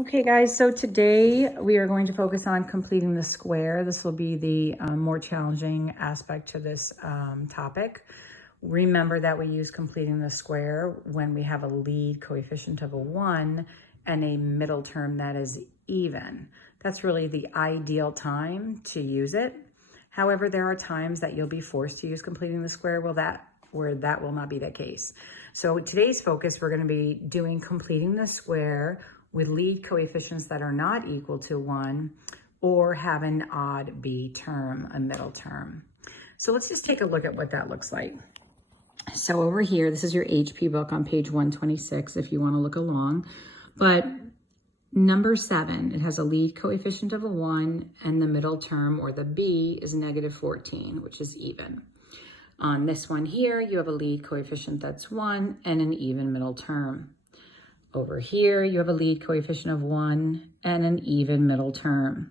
Okay guys, so today we are going to focus on completing the square. This will be the more challenging aspect to this topic. Remember that we use completing the square when we have a lead coefficient of a 1 and a middle term that is even. That's really the ideal time to use it. However, there are times that you'll be forced to use completing the square where that will not be the case. So today's focus, we're going to be doing completing the square with lead coefficients that are not equal to 1 or have an odd B term, a middle term. So let's just take a look at what that looks like. So over here, this is your HP book on page 126 if you want to look along. But number 7, it has a lead coefficient of a 1 and the middle term, or the B, is negative 14, which is even. On this one here, you have a lead coefficient that's 1 and an even middle term. Over here, you have a lead coefficient of 1 and an even middle term.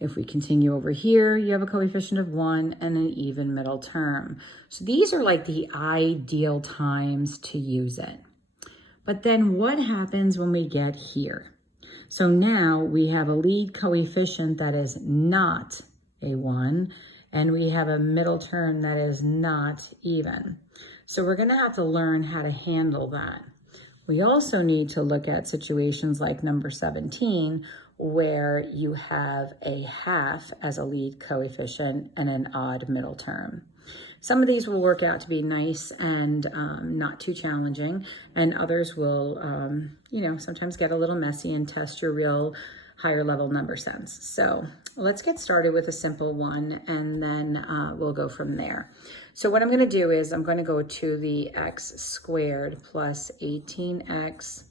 If we continue over here, you have a coefficient of 1 and an even middle term. So these are like the ideal times to use it. But then what happens when we get here? So now we have a lead coefficient that is not a 1, and we have a middle term that is not even. So we're going to have to learn how to handle that. We also need to look at situations like number 17, where you have a half as a lead coefficient and an odd middle term. Some of these will work out to be nice and not too challenging, and others will, sometimes get a little messy and test your real higher level number sense. So let's get started with a simple one, and then we'll go from there. So what I'm going to do is I'm going to go to the x squared plus 18x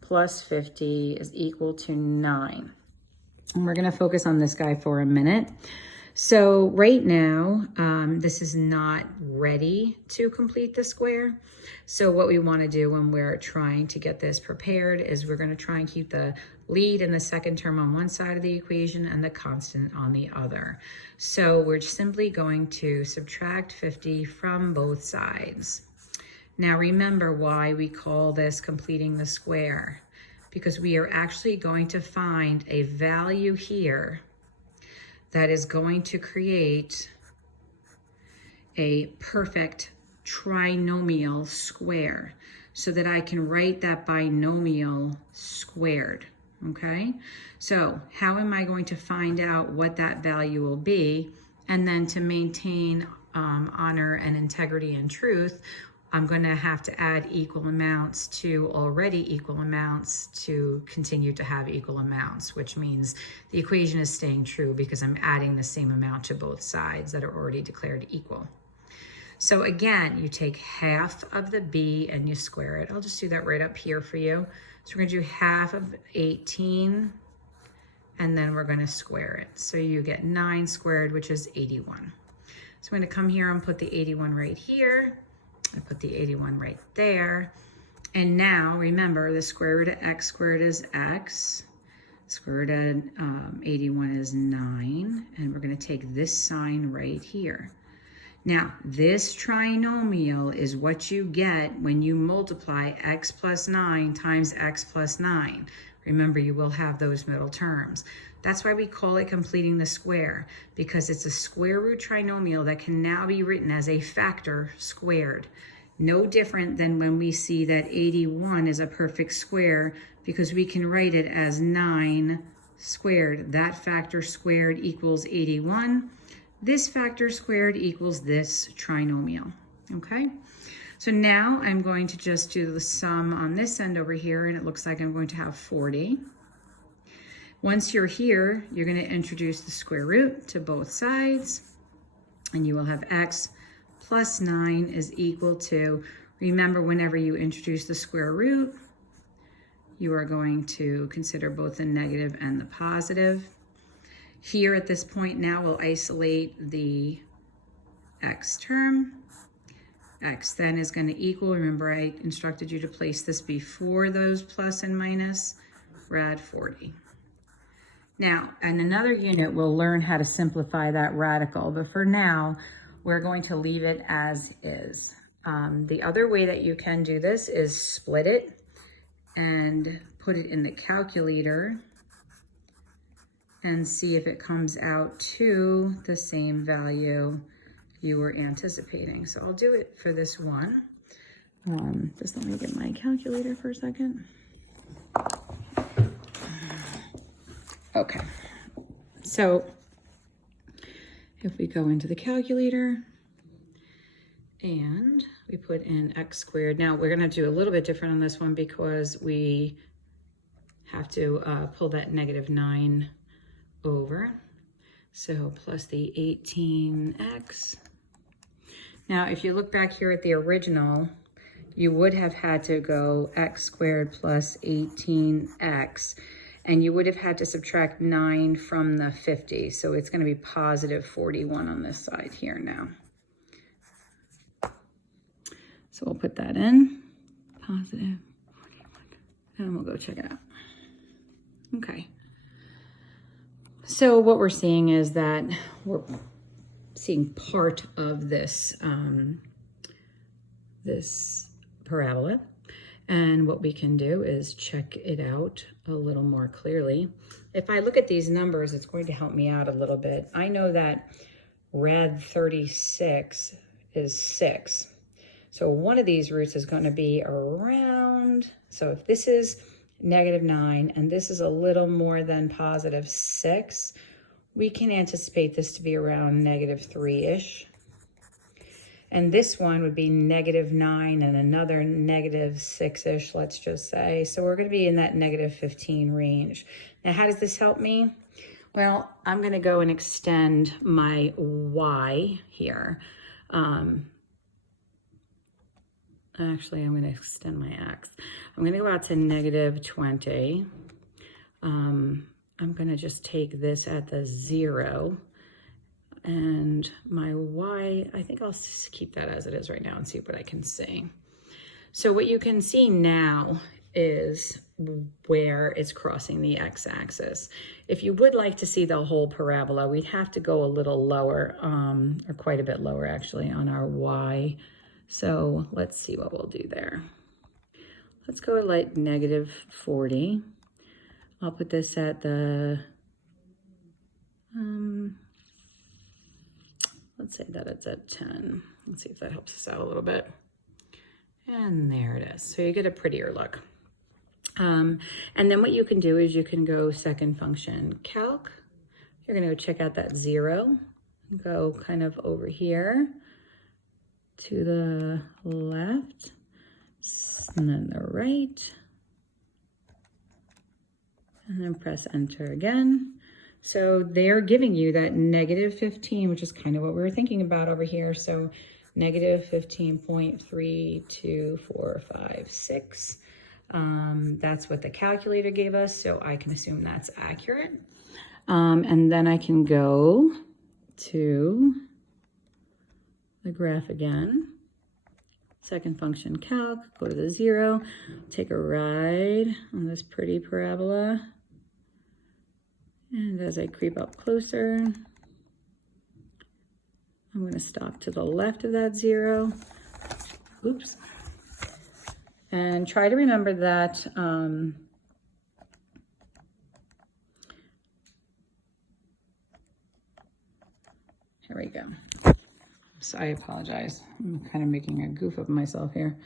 plus 50 is equal to 9. And we're going to focus on this guy for a minute. So right now, this is not ready to complete the square. So what we want to do when we're trying to get this prepared is we're going to try and keep the lead and the second term on one side of the equation and the constant on the other. So we're simply going to subtract 50 from both sides. Now remember why we call this completing the square, because we are actually going to find a value here that is going to create a perfect trinomial square so that I can write that binomial squared, okay? So how am I going to find out what that value will be? And then to maintain honor and integrity and truth, I'm going to have to add equal amounts to already equal amounts to continue to have equal amounts, which means the equation is staying true because I'm adding the same amount to both sides that are already declared equal. So again, you take half of the b and you square it. I'll just do that right up here for you. So we're going to do half of 18, and then we're going to square it. So you get 9 squared, which is 81. So I'm going to come here and put the 81 right here. I put the 81 right there. And now remember, the square root of x squared is x. Square root of 81 is 9. And we're going to take this sign right here. Now, this trinomial is what you get when you multiply x plus 9 times x plus 9. Remember, you will have those middle terms. That's why we call it completing the square, because it's a square root trinomial that can now be written as a factor squared. No different than when we see that 81 is a perfect square, because we can write it as 9 squared. That factor squared equals 81. This factor squared equals this trinomial, okay? So now I'm going to just do the sum on this end over here, and it looks like I'm going to have 40. Once you're here, you're going to introduce the square root to both sides, and you will have x plus 9 is equal to, remember, whenever you introduce the square root, you are going to consider both the negative and the positive. Here at this point now, we'll isolate the x term. X then is going to equal, remember I instructed you to place this before those plus and minus, rad 40. Now, in another unit, we'll learn how to simplify that radical, but for now, we're going to leave it as is. The other way that you can do this is split it and put it in the calculator and see if it comes out to the same value you were anticipating. So I'll do it for this one. Just let me get my calculator for a second. Okay, so if we go into the calculator and we put in x squared. Now we're gonna do a little bit different on this one because we have to pull that -9 over. So plus the 18x. Now, if you look back here at the original, you would have had to go x squared plus 18x, and you would have had to subtract 9 from the 50. So it's gonna be positive 41 on this side here now. So we'll put that in, positive 41, and we'll go check it out. Okay. So what we're seeing is that we're seeing part of this, this parabola. And what we can do is check it out a little more clearly. If I look at these numbers, it's going to help me out a little bit. I know that rad 36 is 6. So one of these roots is going to be around, so if this is -9 and this is a little more than positive 6, we can anticipate this to be around -3-ish. And this one would be -9 and another -6-ish, let's just say. So we're going to be in that -15 range. Now, how does this help me? Well, I'm going to go and extend my y here. Actually, I'm going to extend my x. I'm going to go out to -20. I'm going to just take this at the 0. And my y, I think I'll just keep that as it is right now and see what I can see. So what you can see now is where it's crossing the x-axis. If you would like to see the whole parabola, we'd have to go a little lower, or quite a bit lower actually, on our y. So let's see what we'll do there. Let's go at like -40. I'll put this at the, let's say that it's at 10. Let's see if that helps us out a little bit. And there it is. So you get a prettier look. And then what you can do is you can go second function calc. You're going to go check out that 0. Go kind of over here to the left, and then the right, and then press enter again. So they're giving you that -15, which is kind of what we were thinking about over here. So -15.32456. That's what the calculator gave us, so I can assume that's accurate. And then I can go to the graph again, second function calc, go to the 0, take a ride on this pretty parabola. And as I creep up closer, I'm going to stop to the left of that 0. Oops. And try to remember that here we go. So I apologize. I'm kind of making a goof of myself here.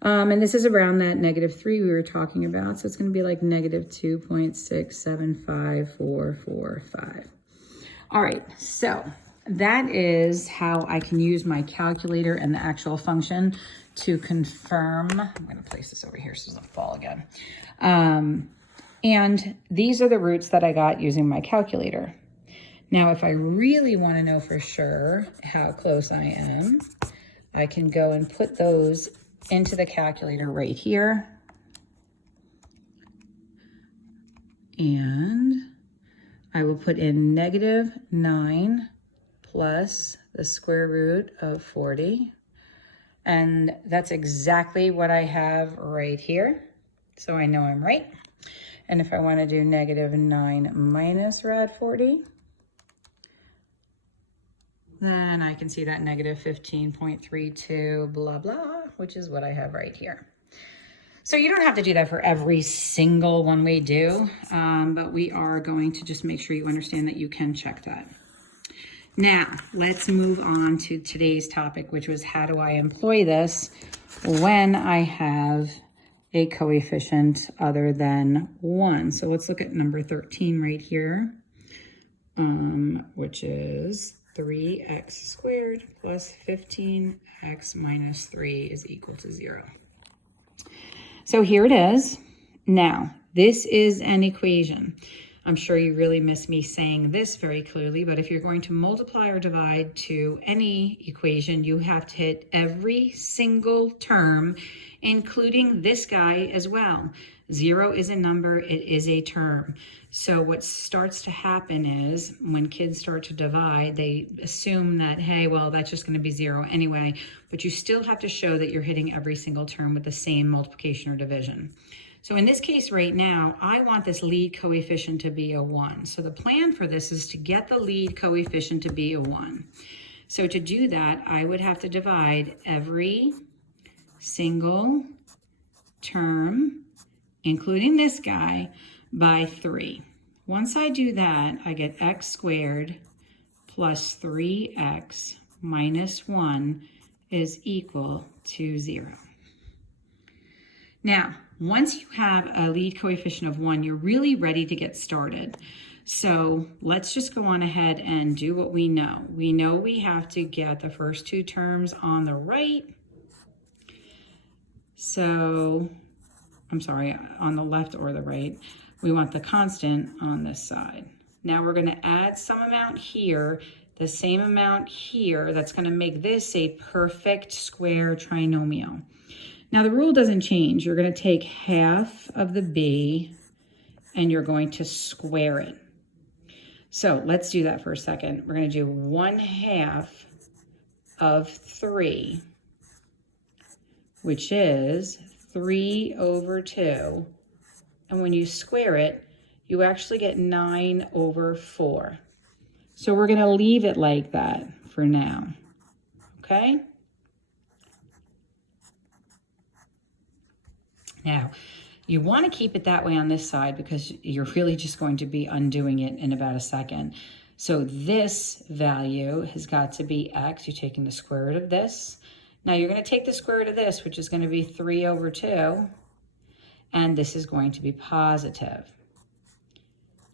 And this is around that -3 we were talking about. So it's going to be like -2.675445. All right. So that is how I can use my calculator and the actual function to confirm. I'm going to place this over here so it doesn't fall again. And these are the roots that I got using my calculator. Now, if I really want to know for sure how close I am, I can go and put those into the calculator right here. And I will put in -9 plus the square root of 40. And that's exactly what I have right here. So I know I'm right. And if I want to do -9 minus rad 40, then I can see that -15.32 blah, blah, which is what I have right here. So you don't have to do that for every single one we do, but we are going to just make sure you understand that you can check that. Now, let's move on to today's topic, which was how do I employ this when I have a coefficient other than 1. So let's look at number 13 right here, which is 3x squared plus 15x minus 3 is equal to 0. So here it is. Now, this is an equation. I'm sure you really miss me saying this very clearly, but if you're going to multiply or divide to any equation, you have to hit every single term, including this guy as well. 0 is a number, it is a term. So what starts to happen is when kids start to divide, they assume that, hey, well, that's just going to be 0 anyway, but you still have to show that you're hitting every single term with the same multiplication or division. So in this case right now, I want this lead coefficient to be a 1. So the plan for this is to get the lead coefficient to be a 1. So to do that, I would have to divide every single term, including this guy, by 3. Once I do that, I get x squared plus 3x minus 1 is equal to 0. Now, once you have a lead coefficient of 1, you're really ready to get started. So let's just go on ahead and do what we know. We know we have to get the first two terms on the right. So, I'm sorry, on the left or the right. We want the constant on this side. Now we're going to add some amount here, the same amount here. That's going to make this a perfect square trinomial. Now the rule doesn't change. You're going to take half of the b and you're going to square it. So let's do that for a second. We're going to do 1/2 of 3, which is 3 over 2. And when you square it, you actually get 9 over 4. So we're going to leave it like that for now. Okay? Now, you want to keep it that way on this side because you're really just going to be undoing it in about a second. So this value has got to be x. You're taking the square root of this. Now you're going to take the square root of this, which is going to be 3 over 2. And this is going to be positive.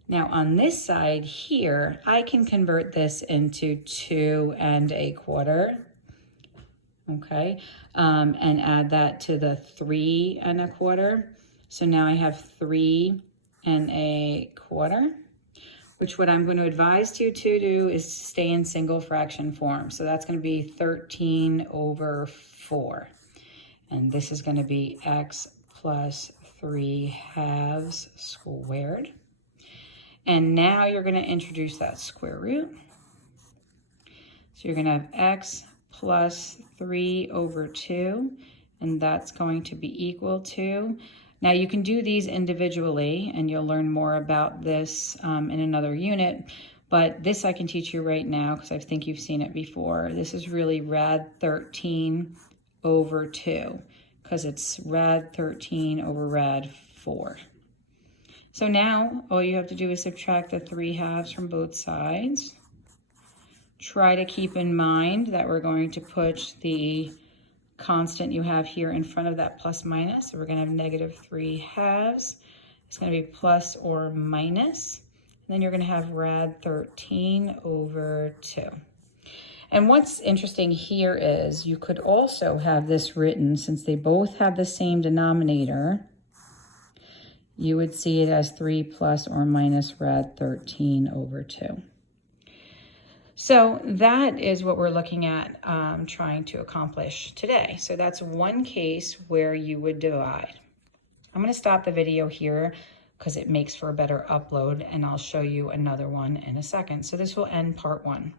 Now on this side here, I can convert this into 2 1/4. Okay, and add that to the 3 1/4. So now I have 3 1/4, which what I'm going to advise you to do is stay in single fraction form. So that's going to be 13 over 4. And this is going to be x plus 3/2 squared. And now you're going to introduce that square root. So you're going to have x plus 3 over 2, and that's going to be equal to, now you can do these individually, and you'll learn more about this in another unit, but this I can teach you right now because I think you've seen it before. This is really rad 13 over 2, because it's rad 13 over rad 4. So now all you have to do is subtract the 3/2 from both sides. Try to keep in mind that we're going to put the constant you have here in front of that plus minus. So we're going to have negative 3/2. It's going to be plus or minus. And then you're going to have rad 13 over 2. And what's interesting here is you could also have this written, since they both have the same denominator, you would see it as 3 plus or minus rad 13 over 2. So that is what we're looking at trying to accomplish today. So that's one case where you would divide. I'm going to stop the video here because it makes for a better upload, and I'll show you another one in a second. So this will end part 1.